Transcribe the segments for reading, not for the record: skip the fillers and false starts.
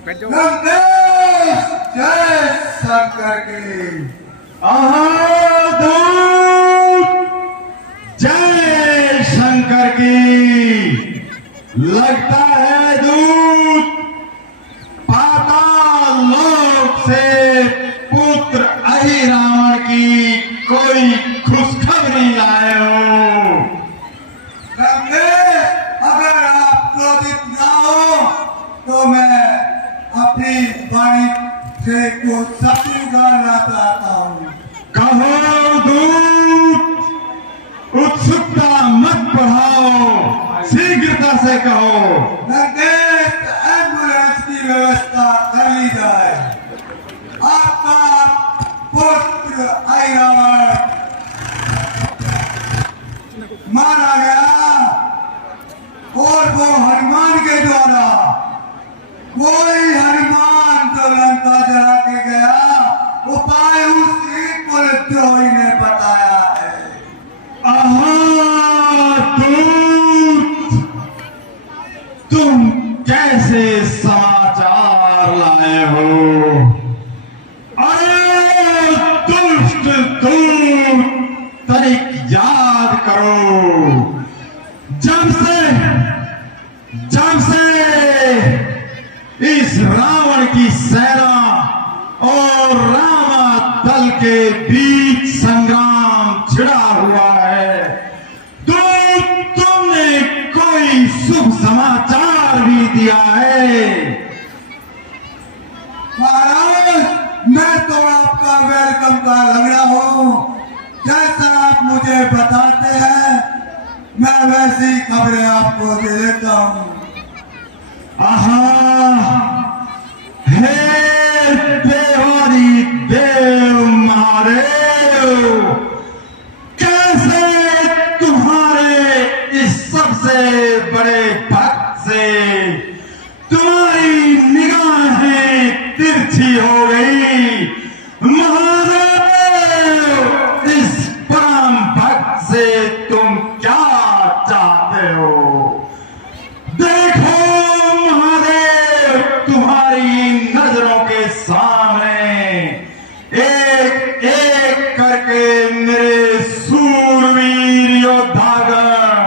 लंकेश जय शंकर की। जय शंकर की। लगता है दूत पाताल लोक से पुत्र अहि रावण की कोई खुशखबरी लाए हो। अगर आप क्रोधित ना हो तो मैं अपनी वाणी से को सत्य करना चाहता हूँ। कहो दूत, उत्सुकता मत बढ़ाओ, शीघ्रता से कहो। एम्बुलेंस की व्यवस्था कर ली जाए। आपका पुत्र अहि रावण मारा गया और वो हनुमान के द्वारा। कोई हनुमान जो लंका जला के गया उपाय उसी कुलद्रोही ने बताया है। तुम कैसे समाचार लाए हो? अरे दुष्ट दूत, तनिक याद करो, जब से इस रावण की सेना और रामा दल के बीच संग्राम छिड़ा हुआ है, तो तुमने कोई शुभ समाचार भी दिया है? महाराज, मैं तो आपका वेलकम का लंगड़ा हूँ। जैसा आप मुझे बताते हैं मैं वैसी खबरें आपको दे देता हूँ। हे देवारी देव महादेव, कैसे तुम्हारे इस सबसे बड़े भक्त से तुम्हारी निगाहें तिरछी हो गई। महादेव, इस परम भक्त से तुम क्या चाहते हो? देखो महादेव, तुम्हारी नजरों के सामने एक एक करके मेरे सूरवीर योद्धागण,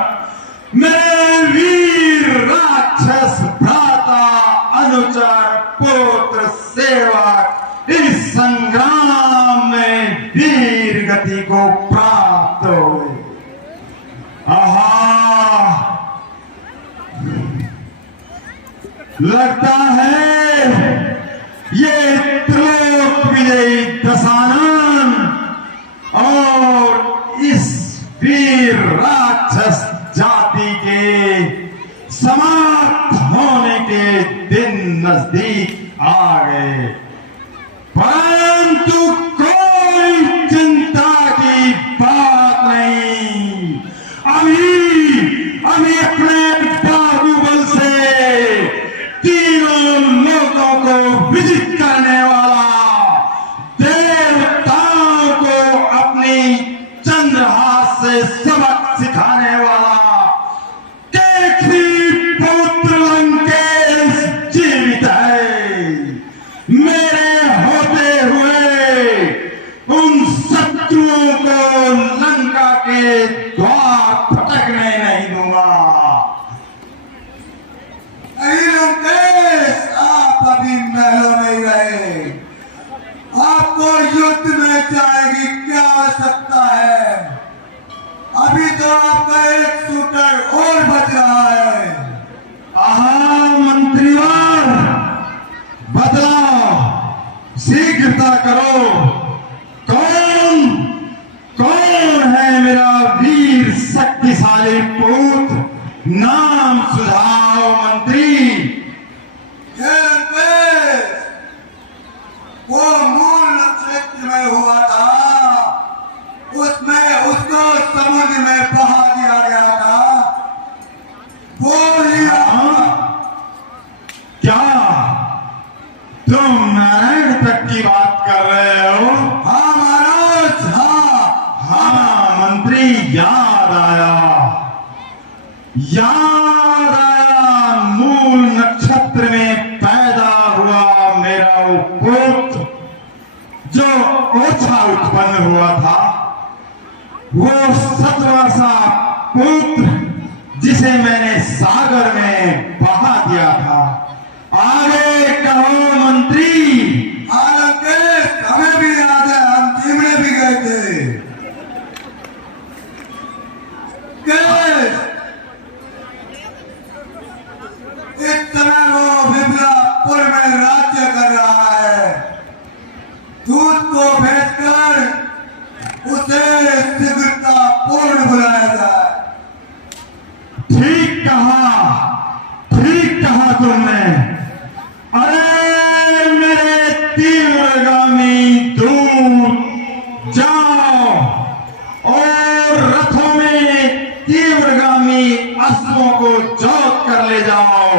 मेरे वीर राक्षस भ्राता अनुचर पुत्र सेवक इस संग्राम में वीर गति को प्राप्त हुए। लगता है ये त्रिलोक विजयी दशानन और इस वीर राक्षस जाति के समाप्त होने के दिन नजदीक आ गए, परंतु कोई चिंता की बात नहीं। अभी अपने बाहुबल से तीनों लोगों को विजित करने वाला, देवताओं को अपनी चंद्रहास से सबक सिखाने वाला देखी पुत्र लंकेश जीवित है। मेरे होते हुए उन शत्रुओं को लंका के द्वार फटकने नहीं दूंगा। लंकेश, आप अभी महलों में रहे, आपको युद्ध में जाने की क्या आवश्यकता है? अभी तो आपका एक शूटर और बच रहा है। मंत्रीवर, बदलाव, शीघ्रता करो। कौन है मेरा वीर शक्तिशाली पुत्र? नाम सुझाओ मंत्री। वो मूल नक्षत्र में हुआ था, उसमें उसको समुद्र में बहा दिया गया था। वो ही क्या तुम नारायण तक की बात कर रहे हो? हाँ महाराज, हाँ मंत्री, याद आया। मूल नक्षत्र में पैदा हुआ उत्पन्न हुआ था, वो सतवर्षा पुत्र जिसे मैंने सागर में बहा दिया था। आगे कहो मंत्री। हमें भी याद है, हम चिमड़े भी गए थे। इस समय वो विमलापुर में राज्य कर रहा है। दूध को भेजकर उसे शीघ्रता पूर्ण बुलाया जाए। ठीक कहा तुमने। अरे मेरे तीव्रगामी दूत, जाओ और रथों में तीव्रगामी अश्वों को जोत कर ले जाओ।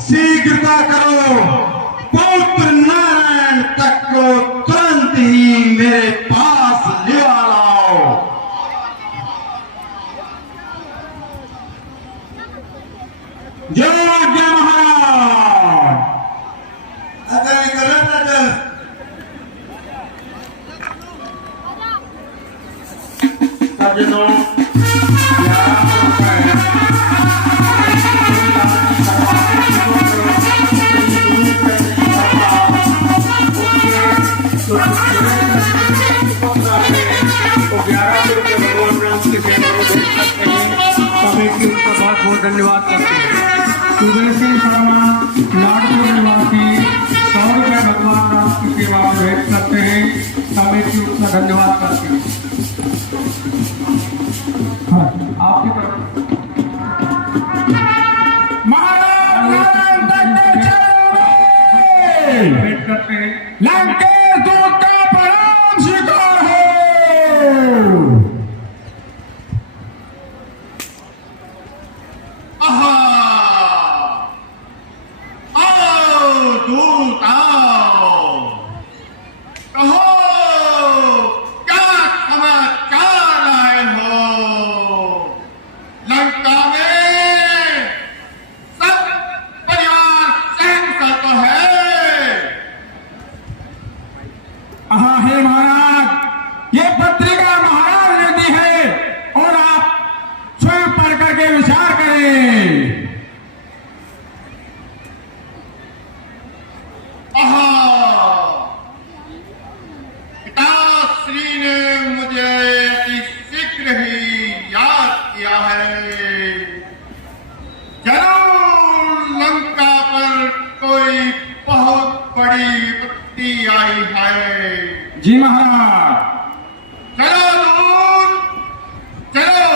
शीघ्रता करो, पौत्र नारायण तक को तुरंत ही मेरे पास ले लाओ। जय आज्ञा महाराज। अगर निकल सज्जनों, कमेटी उनका बहुत बहुत धन्यवाद करते हैं। सुदर्शन सिंह शर्मा लाडपुर निवासी 100 रुपये भगवान राम की सेवा में भेंट करते हैं। कमेटी उनका धन्यवाद करते हैं। हाँ, आपकी तरफ भेंट करते हैं। लंकेश दूत का प्रणाम स्वीकार हो। दूत आओ, कहो क्या समाचार आए हो। लंका में सब परिवार सहकुशल तो है। हाँ हे महाराज, ये पत्रिका महाराज ने दी है और आप स्वयं पढ़ करके विचार करें। पिताश्री ने मुझे अति शीघ्र ही याद किया है। जरूर लंका पर कोई बहुत बड़ी विपत्ति आई है। जी महाराज। चलो दूत, चलो,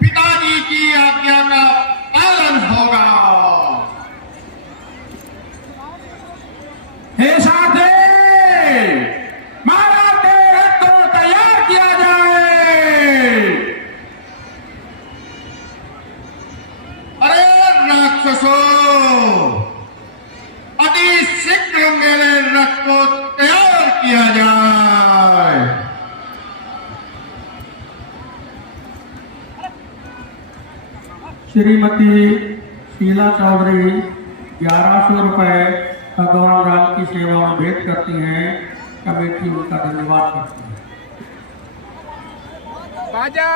पिताजी की आज्ञा का पालन होगा। हे साथे, महाराज के रथ को तैयार किया जाए। अरे राक्षसों, अति शीघ्र मेरे रथ को तैयार किया जाए। श्रीमती शीला चौधरी 1100 रुपये भगवान राम की सेवा में भेंट करती हैं। कमेटी उनका धन्यवाद करती है। बाजा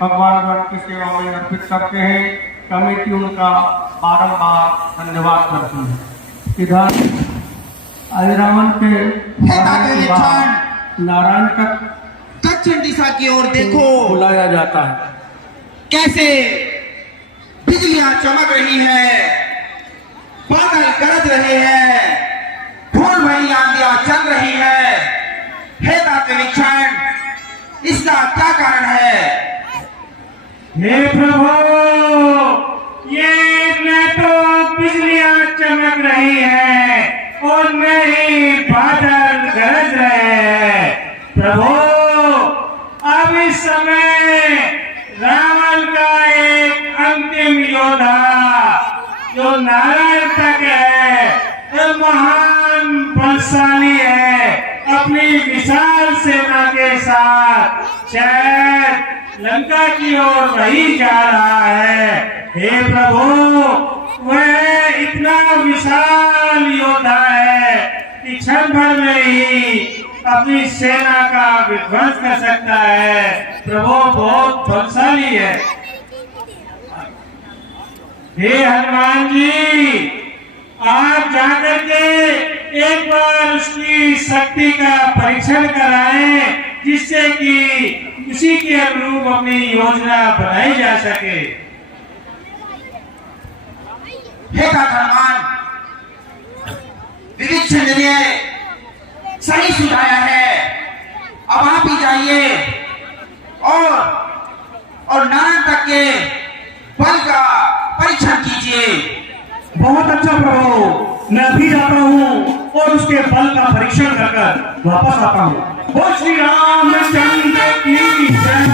भगवान राम की सेवा में अर्पित करते हैं। कमेटी उनका बारंबार धन्यवाद करती है। इधर अहिरावण के नारायण तक दक्षिण दिशा की ओर देखो, बुलाया जाता है। कैसे बिजलियां चमक रही है, बादल गरज रहे हैं, धूल भरी आंधियां चल रही है। हे दातनिक्षण, इसका क्या कारण है? हे प्रभु, ये न तो बिजलियां चमक रही है और न ही बादल गरज रहे हैं। प्रभु, अब इस समय रावण का नारायण तक है, ये महान बलशाली है। अपनी विशाल सेना के साथ शायद लंका की ओर नहीं जा रहा है। हे प्रभु, वह इतना विशाल योद्धा है कि क्षण भर में ही अपनी सेना का विध्वंस कर सकता है। प्रभु बहुत बलशाली है। हे हनुमान जी, आप जाकर के एक बार उसकी शक्ति का परीक्षण कराएं, जिससे कि उसी के अनुरूप अपनी योजना बनाई जा सके। हे हनुमान, विभीषण ने सही सुझाया है। अब आप ही जाइए और नारायण तक के बल का परीक्षण कीजिए। बहुत अच्छा प्रभु, मैं भी जाता हूँ और उसके बल का परीक्षण कर वापस आता हूँ। बोल श्री रामचंद्र की जय।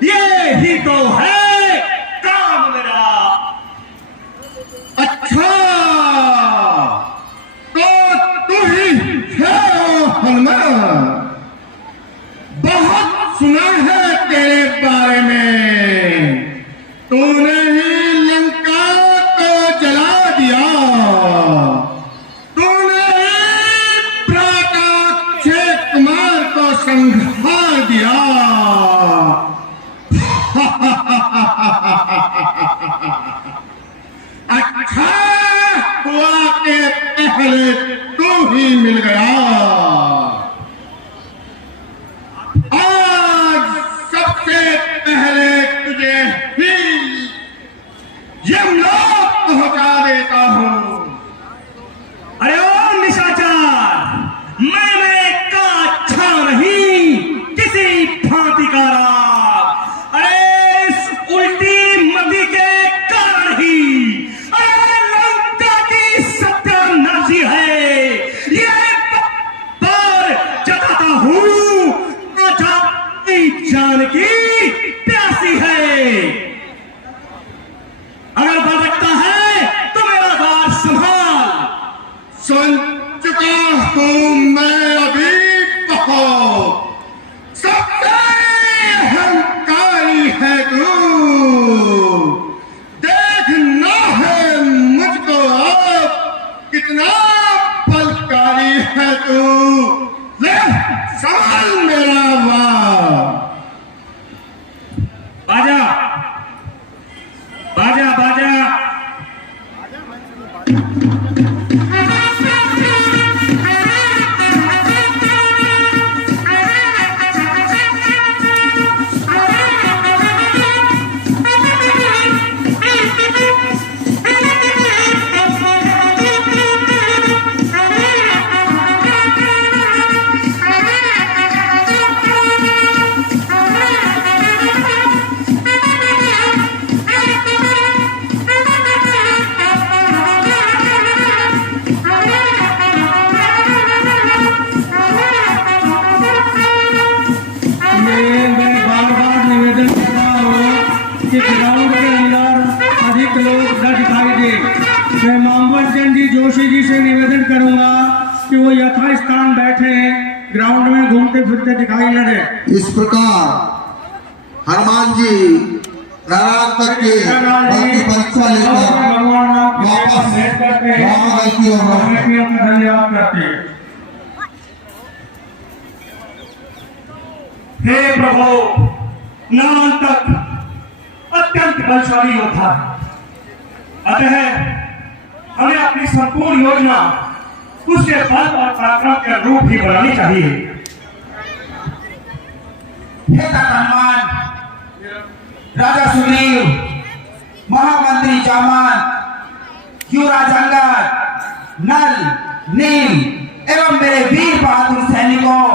ये ही तो है काम मेरा। अच्छा, तो तू ही है हनुमान। बहुत सुना है तेरे बारे में, तूने ही लंका को जला दिया, तूने ही भ्राता अक्षय कुमार को संहार दिया। अच्छा हुआ के पहले तू ही मिल गया। आज सबसे पहले तुझे ही यमलोक पहुंचा देता हूं। अरे ओ निशाचर, मैं का अच्छा नहीं, किसी भांति का राग। अरे इस उल्टी मदी के कारण ही अरे लंका की सत्यानाशी है। ये बार जताता हूँ, जान की प्यासी है। अगर बल रखता है तो मेरा द्वार संभाल। सुन चुका हूं मैं अभी बहुत, सबसे अहंकारी है तू। देखना है मुझको अब कितना बलशाली है तू। ले संभाल मेरा वार। बाजा बाजा बाजा, करेंगे। इस प्रकार हनुमान जी नारायण तक के बाकी परीक्षा लेकर भगवान राम की सेवा वापस भेंट करते हैं। रामगढ़ की ओर लौटे। कमेटी अपना धन्यवाद करते हैं। हे प्रभु, नारायण तक अत्यंत बलशाली योद्धा है। अतः हमें अपनी संपूर्ण योजना उसके बल और पराक्रम के अनुरूप ही बनानी चाहिए। हे तक हनुमान, राजा सुग्रीव, महामंत्री जामान, युवराज अंगद, नल, नील एवं मेरे वीर बहादुर सैनिकों,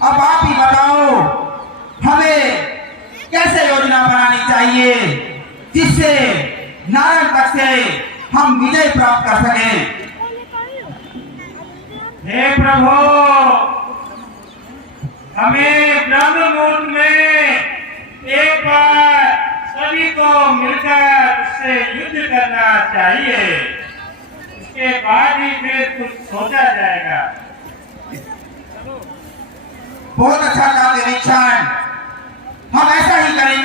अब आप ही बताओ हमें कैसे योजना बनानी चाहिए जिससे नारायण तक से हम विजय प्राप्त कर सकें। हे प्रभु, हमें ब्रह्ममुहूर्त में एक बार सभी को मिलकर उससे युद्ध करना चाहिए। उसके बाद ही फिर कुछ सोचा जाएगा। बहुत अच्छा काम निरीक्षण, हम ऐसा ही करेंगे।